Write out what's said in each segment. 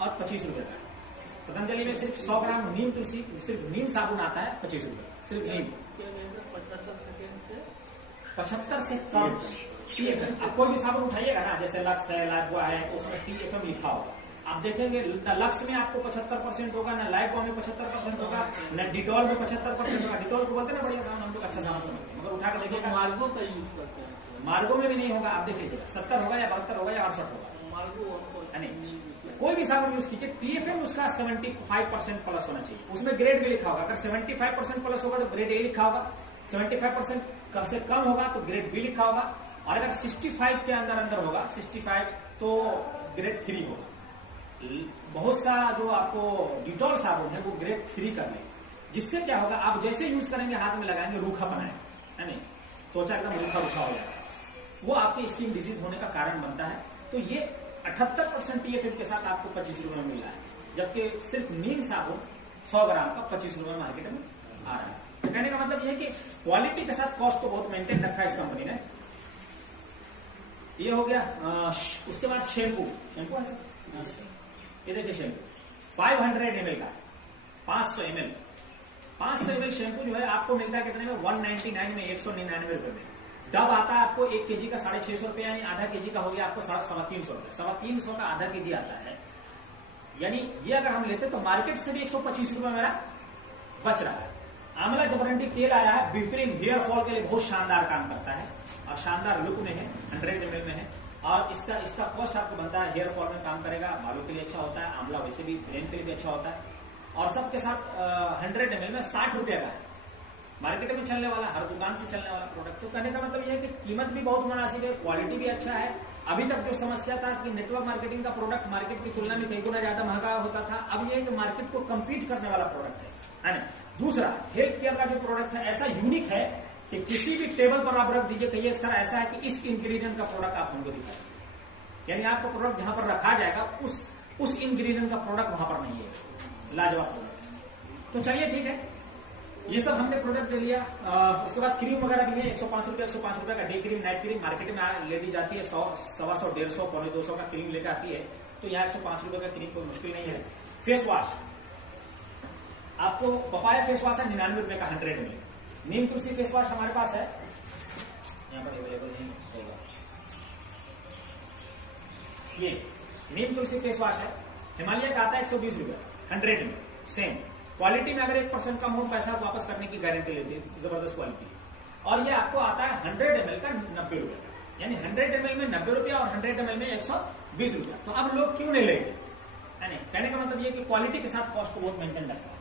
और 25 रुपए का। पतंजलि में सिर्फ 100 ग्राम नीम तुलसी, सिर्फ नीम साबुन आता है 25 रुपए, सिर्फ नीम। 75 से कम TFM। आप कोई भी साबुन उठाइएगा ना, जैसे लक्स है, लाइफबॉय है, उसमें TFM लिखा होगा। आप देखेंगे न लक्स में आपको 75% होगा, न लाइफबॉय में 75% होगा, न डिटॉल में 75% होगा। डिटॉल को बोलते ना बढ़िया सामान, हम लोग अच्छा सामान समझते हैं, मगर उठा के देखिएगा मार्गो का यूज करते हैं, मार्गो में भी नहीं होगा। आप देख लीजिएगा 70 होगा या 72 होगा या 68 होगा मार्गो नहीं। कोई भी साबुन यूज कीजिए, TFM उसका 75% प्लस होना चाहिए। उसमें ग्रेड भी लिखा होगा। अगर 75% प्लस होगा तो ग्रेड A लिखा होगा, 75% से कम होगा तो ग्रेड B लिखा होगा, और अगर 65 के अंदर होगा 65 तो ग्रेड 3 होगा। बहुत सा जो आपको डिटॉल साबुन है वो ग्रेड 3 कर ले, जिससे क्या होगा, आप जैसे यूज करेंगे हाथ में लगाएंगे रूखा बनाएगा, है नहीं, त्वचा एकदम रूखा हो जाएगा, वो आपकी स्किन डिजीज होने का कारण बनता है। तो ये 78% TFM के साथ आपको 25 रुपए में मिल रहा है, जबकि सिर्फ नीम साबुन 100 ग्राम का 25 रुपए मार्केट में आ रहा है। तो कहने का मतलब ये है कि क्वालिटी के साथ कॉस्ट को बहुत मेंटेन रखा है इस कंपनी ने। ये हो गया। उसके बाद शैम्पू है, ये देखिए शैम्पू 500 ml का 500 ml शैम्पू जो है आपको मिलता है कितने में, 199 में, 199 रुपए में। डब आता है आपको 1 kg का 650 रुपए, यानी आधा kg का हो गया आपको 350 रुपए। 350 का आधा kg आता है, यानी ये अगर हम लेते तो मार्केट से भी 125 रुपए मेरा बच रहा है। आंवला जबरंडी तेल आया है, बेहतरीन हेयर फॉल के लिए बहुत शानदार काम करता है और शानदार लुक में है, 100 ml में है, और इसका कॉस्ट आपको बनता है, हेयर फॉल में काम करेगा, बालों के लिए अच्छा होता है, आंवला वैसे भी ब्रेन के लिए भी अच्छा होता है, और सबके साथ 100 ml में 60 रुपए का है। मार्केट में चलने वाला, हर दुकान से चलने वाला प्रोडक्ट। तो कहने का मतलब यह है कि कीमत भी बहुत मुनासिब है, क्वालिटी भी अच्छा है। अभी तक जो समस्या था कि नेटवर्क मार्केटिंग का प्रोडक्ट मार्केट की तुलना में कई गुना ज्यादा महंगा होता था, अब यह है कि मार्केट को कम्पीट करने वाला प्रोडक्ट है ना। दूसरा, हेल्थ केयर का जो प्रोडक्ट है ऐसा यूनिक है कि किसी भी टेबल पर आप रख दीजिए, कहिए सर ऐसा है कि इस इंग्रेडिएंट का प्रोडक्ट आप हमको दिखाएं, यानी आपका प्रोडक्ट जहां पर रखा जाएगा उस इंग्रेडिएंट का प्रोडक्ट वहां पर नहीं है। लाजवाब प्रोडक्ट। तो चलिए ठीक है, ये सब हमने प्रोडक्ट दे लिया। उसके बाद क्रीम वगैरह भी है, 105 रुपए का day cream, night cream market में ले दी जाती है, 100, 125, 150, 200 का क्रीम लेकर आती है। तो यहाँ 105 रुपए का क्रीम कोई मुश्किल नहीं है। फेस वॉश आपको पपाया फेस वॉश है 99 रुपए का 100 ml। नीम तुलसी फेस वॉश हमारे पास है, यहाँ पर अवेलेबल नहीं होगा। ये नीम तुलसी फेस वॉश है, हिमालय का आता है 120 रुपए 100 ml। सेम क्वालिटी में अगर 1% कम हो पैसा वापस करने की गारंटी लेती है, जबरदस्त क्वालिटी। और ये आपको आता है 100 ml का 90 रुपए, यानी 100 ml में 90 रुपया और 100 ml में 120 रुपया। तो अब लोग क्यों नहीं लेंगे, है नहीं। कहने का मतलब ये कि क्वालिटी के साथ कॉस्ट को बहुत मेंटेन रखता है।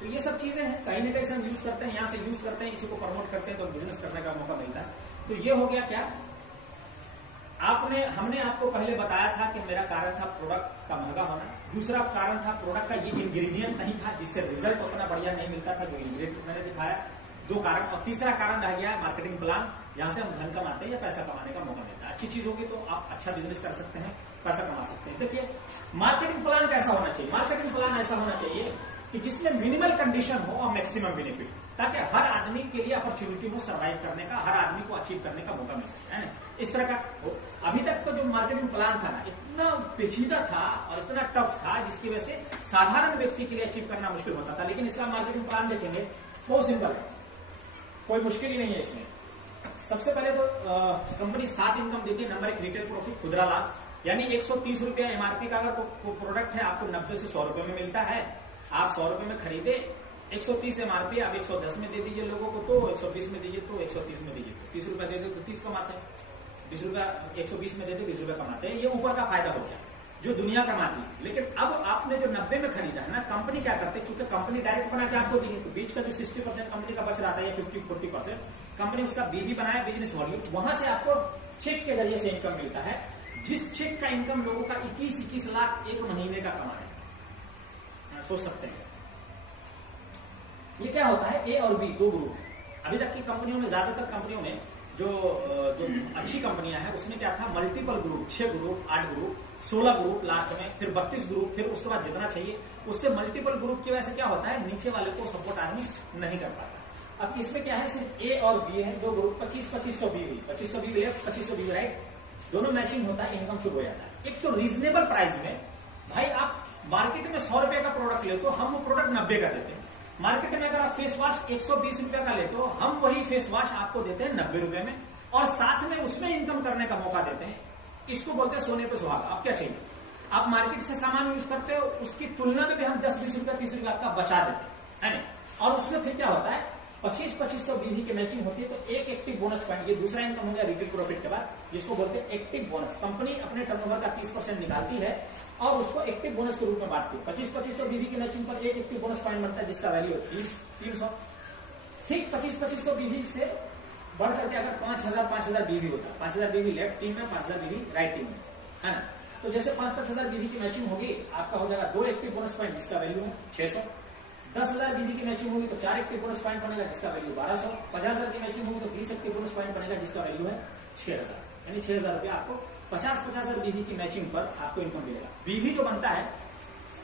तो ये सब चीजें हैं, कहीं ना कहीं से हम यूज करते हैं, यहाँ से यूज करते हैं, इसी को प्रमोट करते हैं तो बिजनेस करने का मौका मिलता है। तो ये हो गया क्या, हमने आपको पहले बताया था कि मेरा कारण था प्रोडक्ट का महंगा होना, दूसरा कारण था प्रोडक्ट का ये इंग्रेडिएंट नहीं था जिससे रिजल्ट उतना बढ़िया नहीं मिलता था, जो इंग्रेडिएंट मैंने दिखाया। 2 कारण, और तीसरा कारण रह गया मार्केटिंग प्लान, जहां से हम धन कमाते हैं या पैसा कमाने का मौका मिलता है। अच्छी चीज होगी तो आप अच्छा बिजनेस कर सकते हैं, पैसा कमा सकते हैं। देखिए मार्केटिंग प्लान कैसा होना चाहिए, मार्केटिंग प्लान ऐसा होना चाहिए कि जिसमें मिनिमल कंडीशन हो और मैक्सिमम बेनिफिट, ताकि हर आदमी के लिए अपॉर्चुनिटी हो सर्वाइव करने का, हर आदमी को अचीव करने का मौका मिल सकता है, इस तरह का हो। अभी तक तो जो मार्केटिंग प्लान था ना, इतना पेचीदा था और इतना टफ था, जिसकी वजह से साधारण व्यक्ति के लिए अचीव करना मुश्किल होता था। लेकिन इसका मार्केटिंग प्लान देखेंगे बहुत सिंपल है, कोई मुश्किल ही नहीं है इसमें। सबसे पहले तो कंपनी 7 इनकम देती है। नंबर 1 रिटेल प्रॉफिट, खुदरा लाभ, यानी 130 रुपया एमआरपी का अगर प्रोडक्ट है आपको 90 से 100 रुपए में मिलता है, आप 100 रुपए में खरीदे, 130 एमआरपी आप 110 में दे दीजिए लोगों को, तो 120 में दीजिए तो 130 में दीजिए, 30 रुपया दे दे तो 30 कमाते हैं, 20 रुपया 120 में दे दे 20 रुपया कमाते हैं। ये ऊपर का फायदा हो गया जो दुनिया कमाती है। लेकिन अब आपने जो 90 में खरीदा है ना, कंपनी क्या करते हैं, चूंकि कंपनी डायरेक्ट बना के आपको दी है, तो बीच का जो 60% कंपनी का बच रहा था, या 50-40% कंपनी उसका बीबी बनाया, बिजनेस वॉल्यूम, वहां से आपको चेक के जरिए से इनकम मिलता है, जिस चेक का इनकम लोगों का 21 लाख एक महीने का कमाए, सोच सकते हैं। ये क्या होता है, ए और बी 2 ग्रुप। अभी तक की कंपनियों में, ज्यादातर कंपनियों में जो अच्छी कंपनियां हैं उसमें क्या था, multiple group, 6 group, 8 group, 16 group last में, फिर 32 ग्रुप, फिर उसके बाद जितना चाहिए उससे मल्टीपल ग्रुप की वजह से क्या होता है, नीचे वाले को सपोर्ट आदमी नहीं कर पाता। अब इसमें क्या है, सिर्फ ए और बी है, 2 group, 25-25 B, 25 B left, 25 B right, दोनों मैचिंग होता है, इनकम शुरू हो जाता है। एक तो रीजनेबल प्राइस में, भाई आप मार्केट में 100 रुपए का प्रोडक्ट ले तो हम वो प्रोडक्ट 90 का देते हैं। मार्केट में अगर आप फेस वॉश 120 रुपए का ले तो हम वही फेस वॉश आपको देते हैं 90 रुपए में, और साथ में उसमें इनकम करने का मौका देते हैं। इसको बोलते हैं सोने पे सुहागा। अब क्या चाहिए? आप मार्केट से सामान यूज करते हो, उसकी तुलना में भी हम 10-20 रुपया 30 रुपया आपका बचा देते हैं, है ना। और उसमें फिर क्या होता है, 2500 बीवी की मैचिंग होती है तो एक एक्टिव बोनस पॉइंट, ये दूसरा इनकम हो गया रिटेल प्रॉफिट के बाद, जिसको बोलते हैं एक्टिव बोनस। कंपनी अपने टर्नओवर का 30% निकालती है और उसको एक्टिव बोनस के रूप में बांटती है। 2500 बीवी की मैचिंग पर एक एक्टिव बोनस पॉइंट बनता है जिसका वैल्यू है 300। ठीक 2500 बीवी से बढ़ करके अगर 5000 बीवी होता है, 5000 बीवी लेफ्ट टीम में, 5000 बीवी राइट टीम में, है ना। तो जैसे 5,000 बीवी की मैचिंग होगी, आपका हो जाएगा 2 एक्टिव बोनस पॉइंट जिसका वैल्यू है 600। 10,000 बीवी की मैचिंग होगी तो 4 एक्टिव बोनस पॉइंट बनेगा जिसका वैल्यू 1200। 50,000 की मैचिंग होगी तो 20 एक्टिव बोनस पॉइंट बनेगा जिसका वैल्यू है 6,000। यानी 6,000 रुपया आपको 50,000 बीवी की मैचिंग पर आपको इनकम मिलेगा। बीवी जो बनता है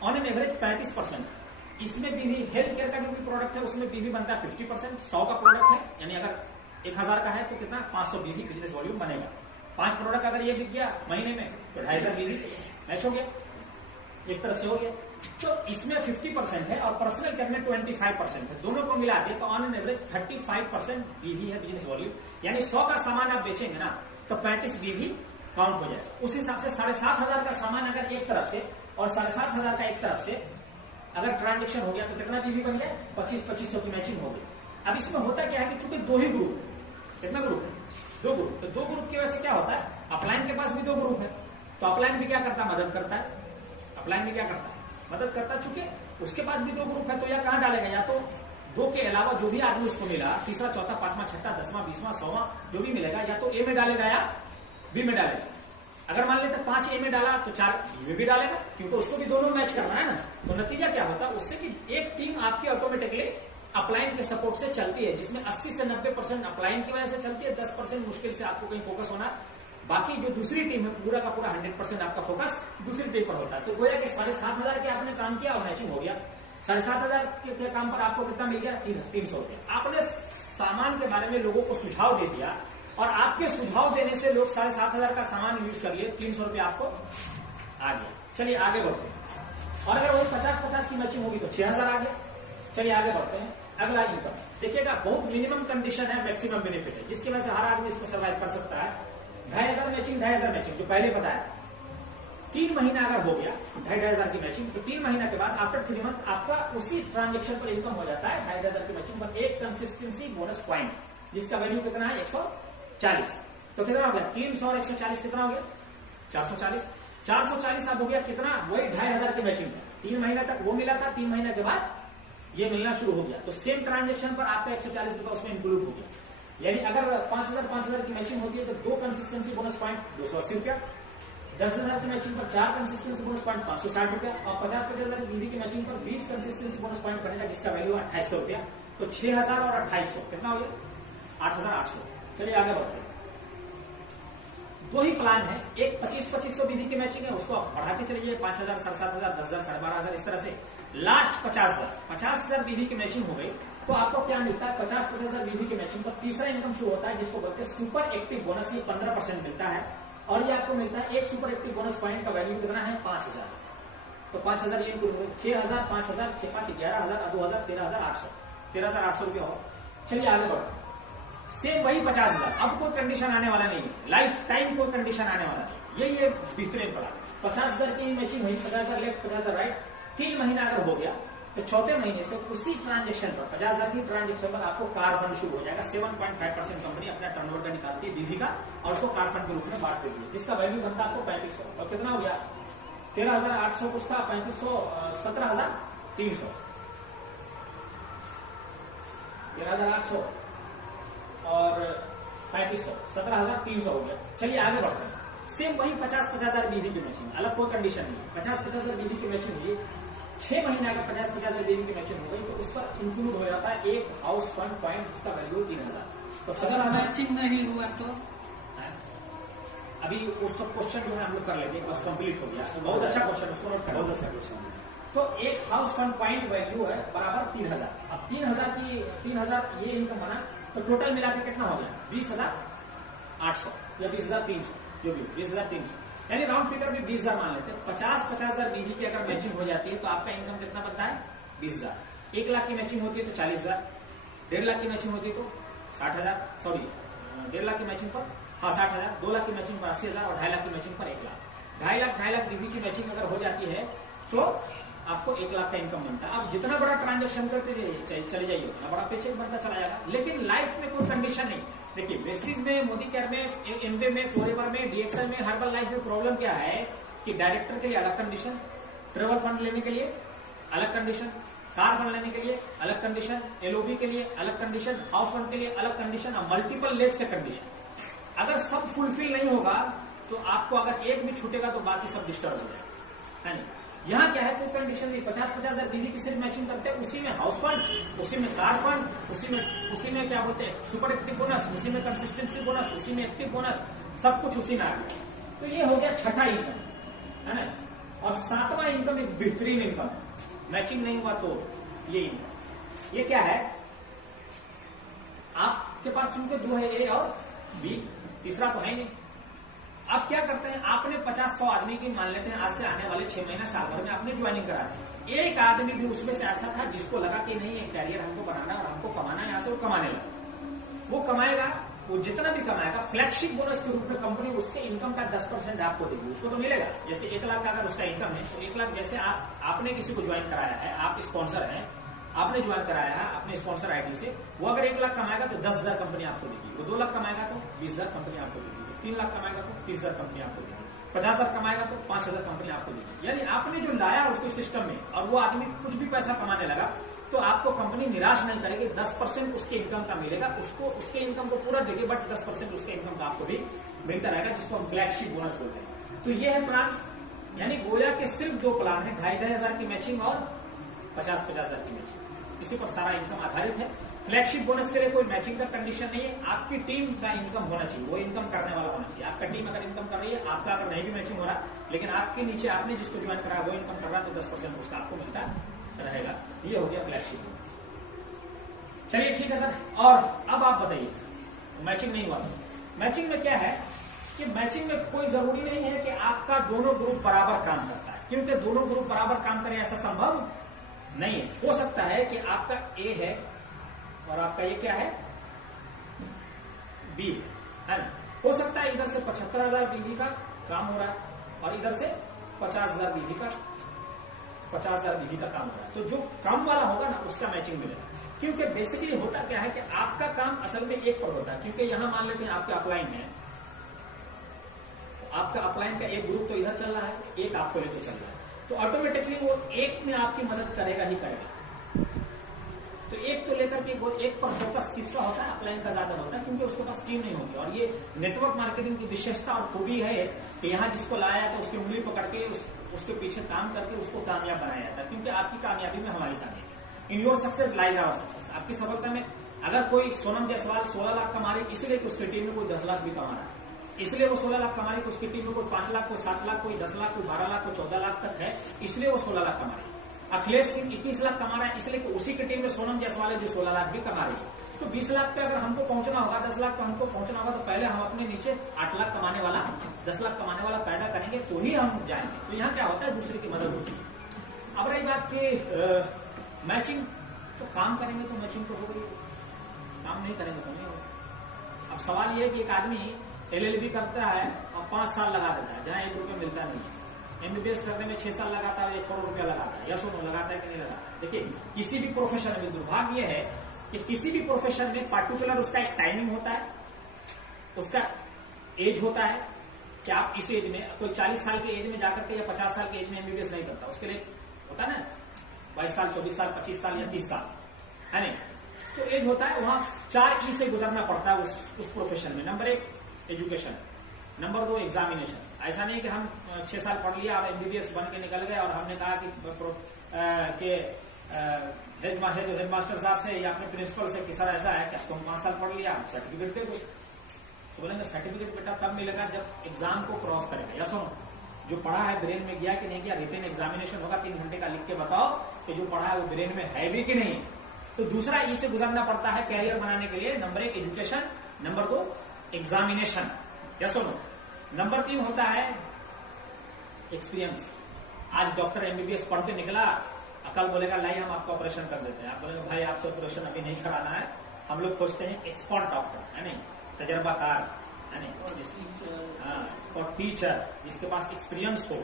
ऑन एन एवरेज 35%। इसमें बीवी हेल्थ केयर का जो भी प्रोडक्ट है उसमें बीवी बनता है 50%। 100 का प्रोडक्ट है यानी अगर 1000 का है तो कितना 500 बीवी बिजनेस वॉल्यूम बनेगा। 5 प्रोडक्ट अगर ये बिक गया महीने में तो 2,500 बीवी मैच हो गया, एक तरफ से हो गया। तो इसमें 50% है और पर्सनल केयर में 25% है। दोनों को मिला के तो ऑन एन एवरेज 35% बीवी है बिजनेस वॉल्यूम। यानी 100 का सामान आप बेचेंगे ना तो 35 बीवी काउंट हो जाए। उस हिसाब से 7,500 का सामान अगर एक तरफ से और 7,500 का एक तरफ से अगर ट्रांजेक्शन हो गया तो कितना बीवी बन गया? 2500 की मैचिंग हो गई। अब इसमें होता क्या है कि चूंकि 2 ही ग्रुप, कितना ग्रुप है? 2 ग्रुप। तो 2 ग्रुप की वजह से क्या होता है, अपलाइन के पास भी 2 ग्रुप है तो अपलाइन भी क्या करता है? मदद करता है। अपलाइन भी क्या करता है? मदद करता है। चूंकि उसके पास भी 2 ग्रुप है तो यह कहां डालेगा? या तो 2 के अलावा जो भी आदमी उसको मिला, तीसरा, चौथा, पांचवा, छठा, 10वां, 20वां, 100वां जो भी मिलेगा, या तो ए में डालेगा या बी में डालेगा। अगर मान लेते 5 ए में डाला तो 4 बी में भी डालेगा, क्योंकि उसको भी दोनों मैच करना है ना। तो नतीजा क्या होता है उससे कि एक टीम आपकी ऑटोमेटिकली अपलाइन के सपोर्ट से चलती है, जिसमें 80 से 90% अपलाइन की वजह से चलती है, 10% मुश्किल से आपको कहीं फोकस होना। बाकी जो दूसरी टीम है पूरा का पूरा 100% आपका फोकस दूसरी टीम पर होता है। तो गोया कि 7,500 के आपने काम किया और मैचिंग हो गया। 7,500 के काम पर आपको कितना मिल गया? 300 रुपये। आपने सामान के बारे में लोगों को सुझाव दे दिया और आपके सुझाव देने से लोग 7,500 का सामान यूज कर लिए, 300 रुपये आपको आ गया। चलिए आगे बढ़ते हैं। और अगर वो 50-50 की मैचिंग होगी तो 6,000 आ गया। चलिए आगे बढ़ते हैं। अगला इनकम देखिएगा, बहुत मिनिमम कंडीशन है, मैक्सिमम बेनिफिट है, जिसकी वजह से हर आदमी इसको सर्वाइव कर सकता है। 2,500 मैचिंग, 2,500 मैचिंग जो पहले बताया, 3 महीना अगर हो गया 2,500 की मैचिंग तो 3 महीना के बाद आफ्टर 3 मंथ आपका उसी ट्रांजेक्शन पर इनकम हो जाता है 2,500 की मैचिंग पर एक कंसिस्टेंसी बोनस पॉइंट, जिसका वैल्यू कितना है? 140। तो कितना हो गया? 300 और 140 कितना हो गया? 440। 440 अब हो गया कितना? वही 2,500 की मैचिंग है। 3 महीना तक वो मिला था, 3 महीना के बाद ये मिलना शुरू हो गया। तो सेम ट्रांजेक्शन पर आपका 140 रुपया उसमें इंक्लूड हो गया। यानी अगर 5,000 की मैचिंग होती है तो 2 कंसिस्टेंसी बोनस पॉइंट 280 रुपया। 10,000 की मैचिंग पर 4 कंसिस्टेंसी बोनस पॉइंट 560 रुपया और 50,000 की बीवी की मैचिंग पर 20 कंसिस्टेंसी बोनस पॉइंट बनेगा जिसका वैल्यू 2,800 रुपया। तो 6,000 और 2,800 कितना हो गया? 8,800। चलिए आगे बढ़ते हैं। 2 ही प्लान है, एक 2500 बीवी की मैचिंग है, उसको आप बढ़ाते चलिए 5,000, 7,500, 10,000, 12,500 इस तरह से लास्ट 50,000 बीवी की मैचिंग हो गई तो आपको क्या मिलता है? 50,000 बीवी की मैचिंग पर तीसरा इनकम शुरू होता है जिसको बोलते हैं सुपर एक्टिव बोनस। ये 15% मिलता है और ये आपको मिलता है एक सुपर एक्टिव बोनस पॉइंट का वैल्यू कितना है? 5,000। तो 5,000 ये 6,000, 5,000, 6,500, 11,000, 2,000, 13,800, 13,800 रुपया हो। चलिए आगे बढ़ो। सेम वही 50,000। अब कोई कंडीशन आने वाला नहीं है, लाइफ टाइम कोई कंडीशन आने वाला नहीं। ये बेहतरीन पड़ा। 50,000 की मैचिंग हुई, 50,000 लेफ्ट, 50,000 राइट। 3 महीना अगर हो गया तो चौथे महीने से उसी ट्रांजेक्शन पर 50,000 की ट्रांजेक्शन पर आपको कार फंड शुरू हो जाएगा। 7.5% कंपनी अपना टर्नओवर का निकालती है बीवी का और उसको कार फंड के रूप में बांट देती है, जिसका वैल्यू बनता है आपको 3,500। और कितना हो गया? 13,800 कुछ था, 3,500, 17,300, 13,800 और 3,500, 17,300 हो गया। चलिए आगे बढ़ते हैं। सेम वही 50,000 बीवी की मैचिंग, अलग कोई कंडीशन नहीं। 50,000 बीवी की मैचिंग हुई, 6 महीना का 50,000 बीवी की मैचिंग हो गई तो उस पर इंक्लूड हो जाता है एक हाउस फंड पॉइंट जिसका वैल्यू 3,000। तो अगर मैचिंग नहीं हुआ तो अभी उस सब क्वेश्चन जो है हम लोग कर लेंगे, बस कंप्लीट हो गया। बहुत अच्छा क्वेश्चन, उसको नोट करें। बहुत अच्छा क्वेश्चन। तो एक हाउस फंड पॉइंट वैल्यू है बराबर 3,000। अब 3,000 ये इनकम बना तो टोटल मिला के कितना हो गया? 20,800 या 20,300 जो भी 20,300। यानी राउंड फिगर भी 20,000 मान लेते हैं। 50,000 बीवी की अगर मैचिंग हो जाती है तो आपका इनकम कितना बनता है? 20,000। 1 लाख की मैचिंग होती है तो 40,000, 1.5 लाख की मैचिंग होती है तो 60,000, सॉरी 1.5 लाख की मैचिंग पर 60,000, 2 लाख की मैचिंग पर 80,000 और 2.5 लाख की मैचिंग पर 1 लाख। 2.5 लाख बीवी की मैचिंग अगर हो जाती है तो आपको 1 लाख का इनकम बनता है। आप जितना बड़ा ट्रांजेक्शन करते चले जाइए उतना बड़ा पेचेक बढ़ता चला जाएगा। लेकिन लाइफ में कोई कंडीशन नहीं। देखिए वेस्टीज में, मोदी केयर में, एमवे में, फॉरएवर में, डीएक्सएल में, हर्बल लाइफ में प्रॉब्लम क्या है कि डायरेक्टर के लिए अलग कंडीशन, ट्रेवल फंड लेने के लिए अलग कंडीशन, कार फंड लेने के लिए अलग कंडीशन, एलओबी के लिए अलग कंडीशन, हाउस फंड के लिए अलग कंडीशन और मल्टीपल लेग से कंडीशन। अगर सब फुलफिल नहीं होगा तो आपको अगर एक भी छूटेगा तो बाकी सब डिस्टर्ब हो जाएगा, है नहीं। यहाँ क्या है, कोई कंडीशन नहीं। 50,000 बीवी की सिर्फ मैचिंग करते हैं, उसी में हाउस फंड, उसी में कार फंड, उसी में क्या बोलते हैं सुपर एक्टिव बोनस, उसी में कंसिस्टेंसी बोनस, उसी में एक्टिव बोनस, सब कुछ उसी में आ गया। तो ये हो गया छठा इनकम, है ना। और 7वां इनकम एक बेहतरीन इनकम, मैचिंग नहीं हुआ तो ये इनकम। ये क्या है, आपके पास चूंकि 2 है, ए और बी, तीसरा तो है नहीं। अब क्या करते हैं, आपने 50-100 आदमी की मान लेते हैं आज से आने वाले 6 महीना साल भर में आपने ज्वाइनिंग करा दी। एक आदमी भी उसमें से ऐसा था जिसको लगा कि नहीं एक कैरियर हमको बनाना और हमको कमाना है, यहां से वो कमाने लगा। वो कमाएगा, वो जितना भी कमाएगा फ्लैगशिप बोनस के रूप में कंपनी उसके इनकम का 10% आपको देगी, उसको तो मिलेगा। जैसे 1 लाख का अगर उसका इनकम है तो 1 लाख, जैसे आपने किसी को ज्वाइन कराया है, आप स्पॉन्सर हैं, आपने ज्वाइन कराया है अपने स्पॉन्सर आईडी से, वो अगर 1 लाख कमाएगा तो 10,000 कंपनी आपको देगी। वो 2 लाख कमाएगा तो 20,000 कंपनी आपको देगी। 3 लाख कमाएगा तो 30,000 कंपनी आपको देगी। 50,000 कमाएगा तो 5,000 कंपनी आपको देगी। यानी आपने जो लाया उसको सिस्टम में और वो आदमी कुछ भी पैसा कमाने लगा तो आपको कंपनी निराश नहीं करेगी। 10% उसके इनकम का मिलेगा, उसको उसके इनकम को पूरा देगी, बट 10% उसके इनकम का आपको भी मिलता रहेगा, जिसको हम फ्लैगशिप बोनस बोलते हैं। तो ये है प्लान, यानी गोया के सिर्फ 2 प्लान है, 2,500 की मैचिंग और 50,000 की मैचिंग। इसी पर सारा इनकम आधारित है। फ्लैगशिप बोनस के लिए कोई मैचिंग का कंडीशन नहीं है, आपकी टीम का इनकम होना चाहिए, वो इनकम करने वाला होना चाहिए। आपका टीम अगर इनकम कर रही है, आपका अगर नहीं भी मैचिंग हो रहा, लेकिन आपके नीचे आपने जिसको ज्वाइन करा वो इनकम कर रहा है तो 10% उसका आपको मिलता रहेगा। ये हो गया फ्लैगशिप बोनस। चलिए ठीक है सर, और अब आप बताइए मैचिंग नहीं हुआ। मैचिंग में क्या है कि मैचिंग में कोई जरूरी नहीं है कि आपका दोनों ग्रुप बराबर काम करता है, क्योंकि दोनों ग्रुप बराबर काम करें ऐसा संभव नहीं है। हो सकता है कि आपका ए है और आपका ये क्या है, बी है ना। हो सकता है इधर से 75,000 बीवी का काम हो रहा है और इधर से 50,000 बीवी का काम हो रहा है। तो जो कम वाला होगा ना उसका मैचिंग मिलेगा, क्योंकि बेसिकली होता क्या है कि आपका काम असल में एक पर होता है। क्योंकि यहां मान लेते हैं आपका अपलाइन है, आपका अपलाइन का एक ग्रुप तो इधर चल रहा है, एक आपको लेकर चल रहा है, तो ऑटोमेटिकली वो एक में आपकी मदद करेगा ही करेगा। तो एक तो लेकर के वो एक पर फोकस किसका होता है, अपलाइन का ज्यादा होता है, क्योंकि उसके पास टीम नहीं होती। और ये नेटवर्क मार्केटिंग की विशेषता और खूबी है कि यहाँ जिसको लाया तो उसकी उंगली पकड़ के उसके पीछे काम करके उसको कामयाब बनाया जाता है, क्योंकि आपकी कामयाबी में हमारी कामयाबी। In your success lies our success. आपकी सफलता में अगर कोई सोनम जायसवाल 16 लाख कमा रही, इसलिए कि उसकी टीम में कोई 10 लाख भी कमा रहा है, इसलिए वो 16 लाख कमा रही, उसकी टीम में कोई 5 लाख, कोई 7 लाख, कोई 10 लाख, कोई 12 लाख, कोई 14 लाख तक है, इसलिए वो 16 लाख कमा रही है। अखिलेश सिंह 21 लाख कमा रहा है, इसलिए कि उसी की टीम में सोनम जायसवाल है जो 16 लाख भी कमा रही है। तो 20 लाख पे अगर हमको पहुंचना होगा, 10 लाख पे हमको पहुंचना होगा, तो पहले हम अपने नीचे 8 लाख कमाने वाला, 10 लाख कमाने वाला पैदा करेंगे तो ही हम जाएंगे। तो यहाँ क्या होता है, दूसरे की मदद होती है। अब रही बात की मैचिंग, तो काम करेंगे तो मैचिंग तो हो गई, काम नहीं करेंगे तो नहीं होगा। अब सवाल यह है कि एक आदमी LLB करता है और 5 साल लगा देता है, जहां 1 रुपया मिलता नहीं है। MBBS करने में 6 साल लगाता है, 1 करोड़ रुपया लगाता है, या सुनो लगाता है कि नहीं लगाता है। देखिए किसी भी प्रोफेशन में दुर्भाग्य यह है कि किसी भी प्रोफेशन में पर्टिकुलर उसका एक टाइमिंग होता है, उसका एज होता है कि आप इस एज में, कोई 40 साल की एज में जाकर के या 50 साल की एज में MBBS नहीं करता, उसके लिए होता है ना 22 साल, 24 साल, 25 साल या 30 साल, है नहीं। तो एज होता है, वहां 4 ई से गुजरना पड़ता है उस प्रोफेशन में। Number 1 education, number 2 examination. ऐसा नहीं कि हम 6 साल पढ़ लिया और MBBS बन के निकल गए और हमने कहा कि हेडमास्टर साहब से या अपने प्रिंसिपल से कि सर ऐसा है कि तुम 5 साल पढ़ लिया, सर्टिफिकेट दे दो। तो बोलेंगे सर्टिफिकेट बेटा तब मिलेगा जब एग्जाम को क्रॉस करेगा। या सुनो, जो पढ़ा है ब्रेन में गया कि नहीं गया, रिटन एग्जामिनेशन होगा, 3 घंटे का लिख के बताओ कि जो पढ़ा है वो ब्रेन में है भी कि नहीं। तो दूसरा ई से गुजरना पड़ता है कैरियर बनाने के लिए। Number 1 education, number 2 examination. या सुनो, नंबर 3 होता है एक्सपीरियंस। आज डॉक्टर एमबीबीएस पढ़ के निकला, कल बोलेगा लाई हम आपका ऑपरेशन कर देते हैं, आप बोलेगा भाई आपसे ऑपरेशन अभी नहीं कराना है। हम लोग खोजते हैं एक्सपर्ट डॉक्टर, है नहीं, तजर्बाकार, है नहीं, और टीचर जिसके पास एक्सपीरियंस हो।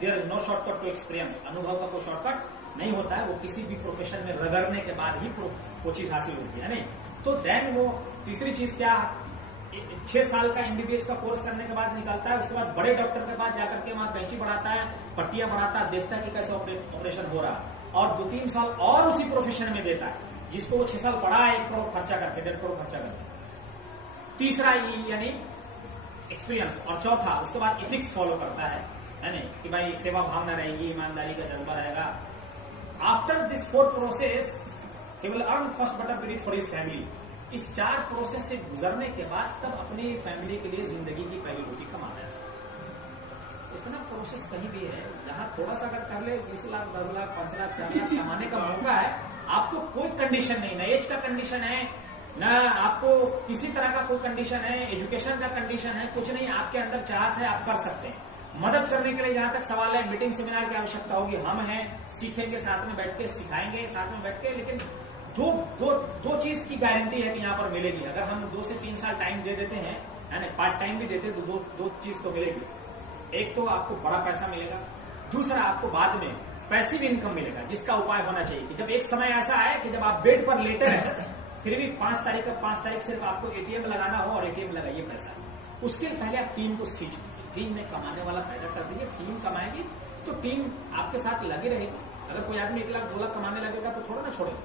There is no shortcut to experience, अनुभव का कोई शॉर्टकट नहीं होता है, वो किसी भी प्रोफेशन में रगड़ने के बाद ही वो चीज हासिल होती है नहीं। तो देन वो तीसरी चीज क्या, 6 साल का एमबीबीएस का कोर्स करने के बाद निकलता है, उसके बाद बड़े डॉक्टर के पास जाकर के वहां कैंची बढ़ाता है, पट्टियां बढ़ाता है, देखता है कि कैसे ऑपरेशन हो रहा है, और 2-3 साल और उसी प्रोफेशन में देता है, जिसको वो 6 साल पढ़ा है 1 करोड़ खर्चा करके, 1.5 करोड़ खर्चा करके। तीसरा यानी एक्सपीरियंस, और चौथा उसके बाद इथिक्स फॉलो करता है नहीं, कि भाई सेवा भावना रहेगी, ईमानदारी का जज्बा रहेगा। After this 4th process he will earn first butter period for his family. इस 4 प्रोसेस से गुजरने के बाद तब अपनी फैमिली के लिए जिंदगी की पहली रोटी कमाना है। इतना प्रोसेस कहीं भी है, जहां थोड़ा सा अगर कर ले 20 लाख 10 लाख 5 लाख 4 लाख कमाने का मौका है, आपको कोई कंडीशन नहीं, न एज का कंडीशन है, न आपको किसी तरह का कोई कंडीशन है, एजुकेशन का कंडीशन है, कुछ नहीं, आपके अंदर चाहत है, आप कर सकते हैं। मदद करने के लिए जहां तक सवाल है, मीटिंग सेमिनार की आवश्यकता होगी, हम हैं, सीखेंगे, साथ में बैठ के सिखाएंगे, साथ में बैठ के। लेकिन दो चीज की गारंटी है कि यहाँ पर मिलेगी। अगर हम 2 से 3 साल टाइम दे देते हैं, है ना, पार्ट टाइम भी देते तो दो चीज तो मिलेगी। एक तो आपको बड़ा पैसा मिलेगा, दूसरा आपको बाद में पैसिव इनकम मिलेगा, जिसका उपाय होना चाहिए कि जब एक समय ऐसा है कि जब आप बेड पर लेटे हैं, फिर भी 5 तारीख सिर्फ आपको एटीएम लगाना हो और एटीएम लगाइए पैसा। उसके पहले आप टीम को सीख, टीम में कमाने वाला पैदा कर दीजिए, टीम कमाएगी तो टीम आपके साथ लगी रहेगी। अगर कोई आदमी 1 लाख 2 लाख कमाने लगेगा तो थोड़ा ना छोड़ेगा,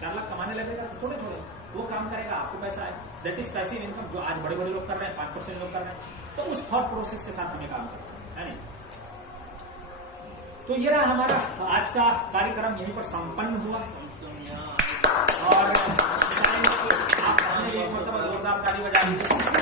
4 लाख कमाने लगेगा तो थोड़े छोड़ेगा, वो काम करेगा, आपको पैसा है। दैट इज पैसिव इनकम, जो आज बड़े बड़े लोग कर रहे हैं, 5% लोग कर रहे हैं। तो उस थॉट प्रोसेस के साथ हमें काम करना है नहीं। तो ये रहा हमारा आज का कार्यक्रम, यहीं पर संपन्न हुआ। और आप हमने एक मतलब जोरदार ताली बजा दी।